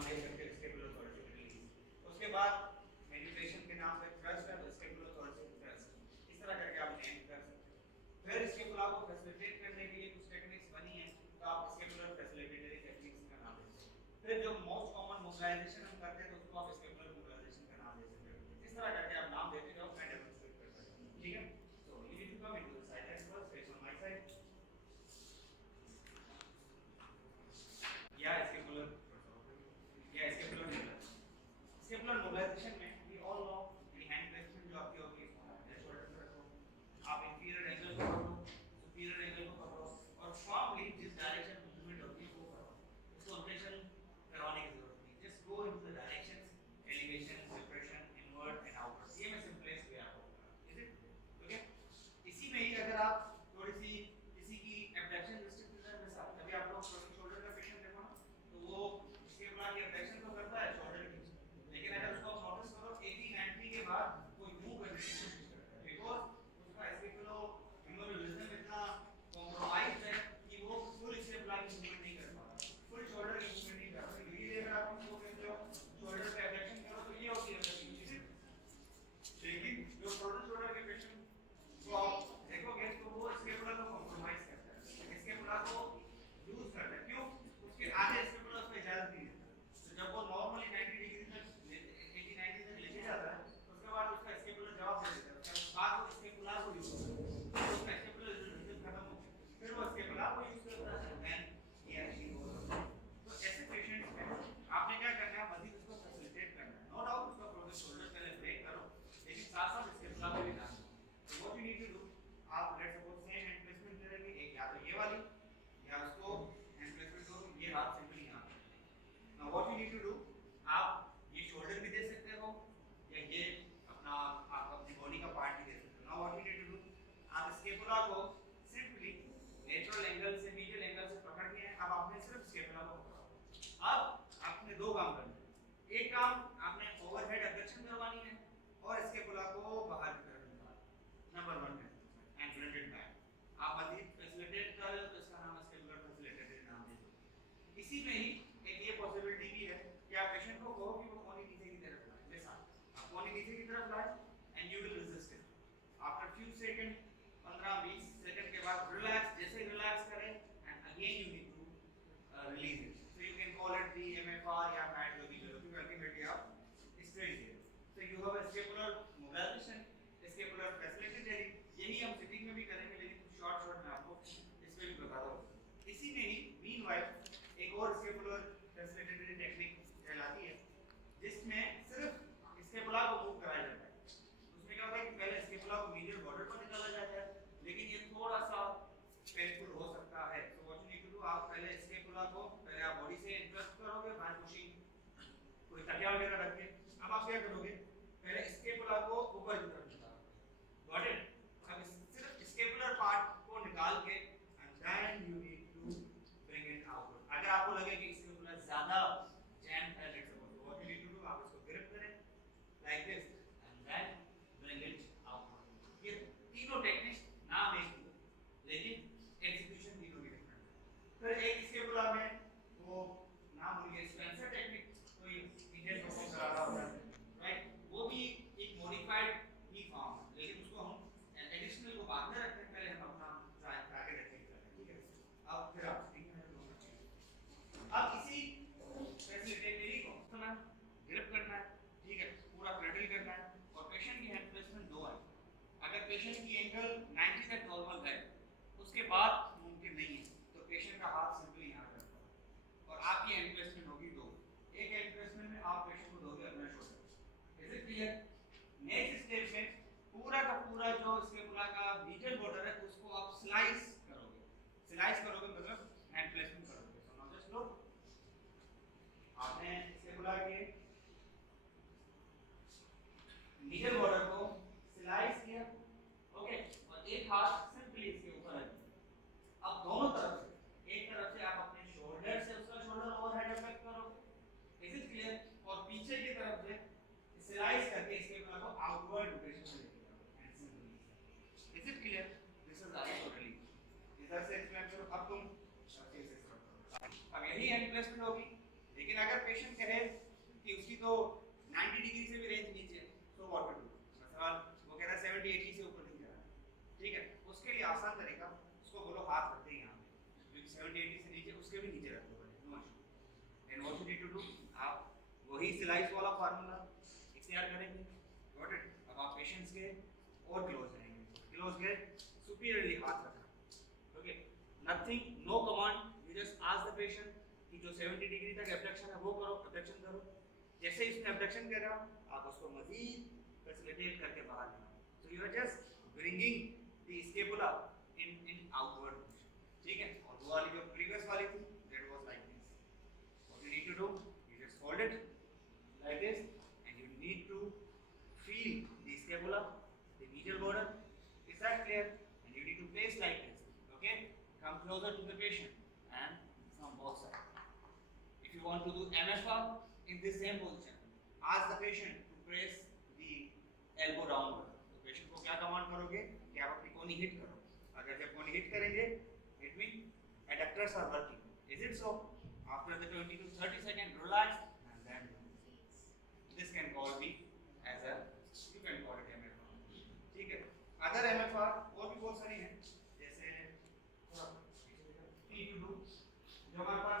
नाम दे सकते हैं स्टेबुलर थोरेसिक रिलीज। उसके बाद मेडिटेशन के नाम से थ्रस्ट है तो स्टेबुलर थोरेसिक थ्रस्ट, इस तरह करके आप नेम कर सकते हैं। फिर स्केपुला को फैसिलिटेट करने के लिए कुछ टेक्निक्स बनी हैं तो आप स्केपुलर फैसिलिटेटरी टेक्निक्स का नाम दे सकते हैं। फिर जो मोस्ट कॉमन मोबिलाइजेशन हम करते हैं तो उसको आप स्केपुलर मोबिलाइजेशन का नाम दे सकते हैं। इस तरह करके आप नाम देते जाओ, मैं डेमोंस्ट्रेट करता हूं, ठीक है। So you need to come into the silence first face on my side. या स्केपुलर मोबिलाइजेशन। स्केपुलर मोबिलाइजेशन में वी ऑल नो कि हैंड प्लेसमेंट जो आपकी होगी शोल्डर पे रखो, आप इंफीरियर एंगल को पकड़ो, सुपीरियर एंगल को पकड़ो और फॉर्मली जिस डायरेक्शन में मूवमेंट होती है वो करो। इसको रोटेशन करवाने की जरूरत नहीं, just go into the directions, elevation, depression, inward and outward. ये मैं सिंपलेस्ट वे आपको बता रहा हूं, इज इट ओके। इसी में ही अगर आप थोड़ी सी किसी की एब्डक्शन डिस्ट्रीब्यूशन के साथ कभी आप लोग शोल्डर का पेशेंट देखो ना तो वो इसके बाद ये एब्डक्शन तो करता है शोल्डर की, लेकिन अगर उसको आप नोटिस करो 80-90 के बाद वो मूव करने की कोशिश करता है बिकॉज़ उसका स्पेकुलोफेमोरल इतना कॉम्प्रोमाइज है कि वो फुल स्टेबुलर की मूवमेंट नहीं कर पा रहा, फुल शोल्डर की मूवमेंट नहीं कर रहा। धीरे अगर आप उसको कहते हो शोल्डर पे एब्डक्शन करो तो ये होती है ठीक है। लेकिन जो शोल्डर के पेशेंट तो आप देखोगे तो वो स्केपुला को कॉम्प्रोमाइज करता है, स्केपुला को यूज करता है, क्यों? उसके आधे स्केपुला उसको इजाजत नहीं देता। तो जब वो नॉर्मली 90 डिग्री तक 80-90 तक लेके जाता है उसके बाद उसका स्केपुला जवाब दे देता है, उसके बाद वो स्केपुला को यूज करता है, तो उसका स्केपुला रिलीज खत्म हो गया, फिर वो स्केपुला को यूज करता है देन ही और शी गोस। तो ऐसे पेशेंट्स में आपने क्या करना है, मजीद उसको फैसिलिटेट करना है। नो डाउट उसका प्रोग्रेस शोल्डर पहले ब्रेक करो, लेकिन साथ साथ स्केपुला पे भी ध्यान दो। So what you need to do, आप let's suppose same hand placement करेंगे, एक या तो ये वाली या उसको हैंड प्लेसमेंट करो ये हाथ सिंपली यहाँ पे। Now what you need to do, आप ये शोल्डर भी दे सकते हो या ये अपना आप अपनी बॉडी का पार्ट भी दे सकते हो। Now what you need to do, आप स्केपुला को सिंपली नेचुरल एंगल से मीडियल एंगल से पकड़ के अब आपने सिर्फ स्केपुला को पकड़ा। अब आपने दो काम करने हैं, एक काम आपने ओवरहेड एब्डक्शन करवानी है और स्केपुला को बाहर की तरफ नंबर 1 है एंड ब्लेंडेड बैक। आप मजीद फैसिलिटेट कर रहे हो तो इसका नाम स्केपुलर फैसिलिटेटेड नाम दे दो। इसी में ही एक ये पॉसिबिलिटी भी है कि आप पेशेंट को कहो कि वो कोनी नीचे की तरफ लाए, जैसा आप कोनी नीचे की तरफ लाए and you will resist it after few second, 15-20 second के बाद रिलैक्स, जैसे रिलैक्स करें and again you need to release it. So you can call it the MFR या मैट जो भी लो, क्योंकि अल्टीमेटली आप straight here. So you have a scapular mobilisation, scapular facilitatory, यही हम सिटिंग में भी करेंगे लेकिन कुछ शॉर्ट में आपको इसमें भी बता दूं। इसी में ही मीनवाइल एक और स्केपुलर फैसिलिटेटरी टेक्निक कहलाती है जिसमें सिर्फ स्केपुला को मूव कराया जाता है। उसमें क्या होता है कि पहले स्केपुला को मीडियल बॉर्डर पर निकाला जाता है, लेकिन ये थोड़ा सा पेनफुल हो सकता है। तो what you need to do, आप पहले स्केपुला को पहले आप बॉडी से इंटरेस्ट करोगे बाय पुशिंग, कोई तकिया वगैरह रख के। अब आप क्या करोगे, पहले स्केपुला को ऊपर की तरफ निकालो, गॉट इट। अब सिर्फ स्केपुलर पार्ट को निकाल के and then you need to bring it outward. अगर आपको लगे कि स्केपुला ज्यादा जैम है, let's suppose, what you need to do, आप इसको ग्रिप करें like this and then bring it outward. ये तीनों टेक्निक्स नाम एक ही लेकिन एग्जीक्यूशन तीनों की डिफरेंट है। फिर एक स्केपुला में वो नाम भूल गया, स्पेंसर टेक्निक, कोई इंडियन परफॉर्म करा रहा होता है, राइट, वो भी एक मॉडिफाइड ही फॉर्म है, लेकिन उसको हम एडिशनल को बाद में रखते हैं, पहले हम अपना टारगेट टेक्निक करते हैं, ठीक है। अब फिर आप ठीक है, अब इसी फैसिलिटेटरी को हमें ग्रिप करना है, ठीक है, पूरा क्रैडल करना है और पेशेंट की हैंड प्लेसमेंट दो है। अगर पेशेंट की एंगल 90 तक नॉर्मल है उसके बाद मुमकिन नहीं है तो पेशेंट का हाथ सिंपली यहाँ रखना और आपकी हैंड प्लेसमेंट होगी दो। एक हैंड प्लेसमेंट में आप पेशेंट को दोगे अपना shoulder, is it clear? Next step में पूरा का पूरा जो स्केपुला का मीडियल बॉर्डर है उसको आप स्लाइस करोगे। स्लाइस करोगे मतलब हैंड प्लेसमेंट करोगे। सो नाउ जस्ट लुक, आपने स्केपुला के मीडियल बॉर्डर को स्लाइस किया, ओके, और एक हाथ सिंपली इसके ऊपर रख दिया। अब दोनों तरफ से, एक तरफ से आप अपने शोल्डर से उसका शोल्डर ओवरहेड अफेक्ट करोगे, इज इट क्लियर? और पीछे की तरफ से स्लाइस करके स्केपुला को आउटवर्ड रोटेशन में लेके जाओगे and simply, is it clear? This is आइसोटोली। इधर से एक्सप्लेन करो, अब तुम अच्छे से करो। अब यही हैंड प्लेसमेंट होगी, लेकिन अगर पेशेंट कहे कि उसकी तो 90 डिग्री से भी रेंज नीचे है, तो व्हाट टू डू? मतलब वो कह रहा है 70 80 से ऊपर नहीं जा रहा, ठीक है, उसके लिए आसान तरीका, उसको बोलो हाथ रख दे यहाँ पे, क्योंकि 70 80 से नीचे, उसके भी नीचे रख दो, no issue. And what you need to do, आप वही सिलाइस वाला फार्मूला इख्तियार करेंगे, गॉट इट। अब आप पेशेंट्स के और क्लोज रहेंगे, क्लोज गए, सुपीरियरली हाथ रखना, okay, nothing, no command, you just ask the patient कि जो 70 डिग्री तक एब्डक्शन है वो करो, एब्डक्शन करो, जैसे ही उसने एब्डक्शन करा आप उसको मजीद फैसिलिटेट करके बाहर निकालो, so you are just bringing the scapula in outward motion, ठीक है। और वो वाली जो प्रीवियस वाली थी that was like this, what you need to do, you just hold it like this and you need to feel the scapula, the medial border, is that clear? And you need to place like this, okay, come closer to the patient and from both sides. If you want to do MFR in this same position, ask the patient to press the elbow downward, तो patient को क्या command करोगे कि आप अपनी कोनी hit करो, अगर जब कोनी हिट करेंगे it means adductors are working, is it so? After the 20 to 30 second relax and then this can call be as a, you can call it MFR, ठीक है। अदर MFR और भी बहुत सारी हैं, जैसे T to do, जो हमारे पास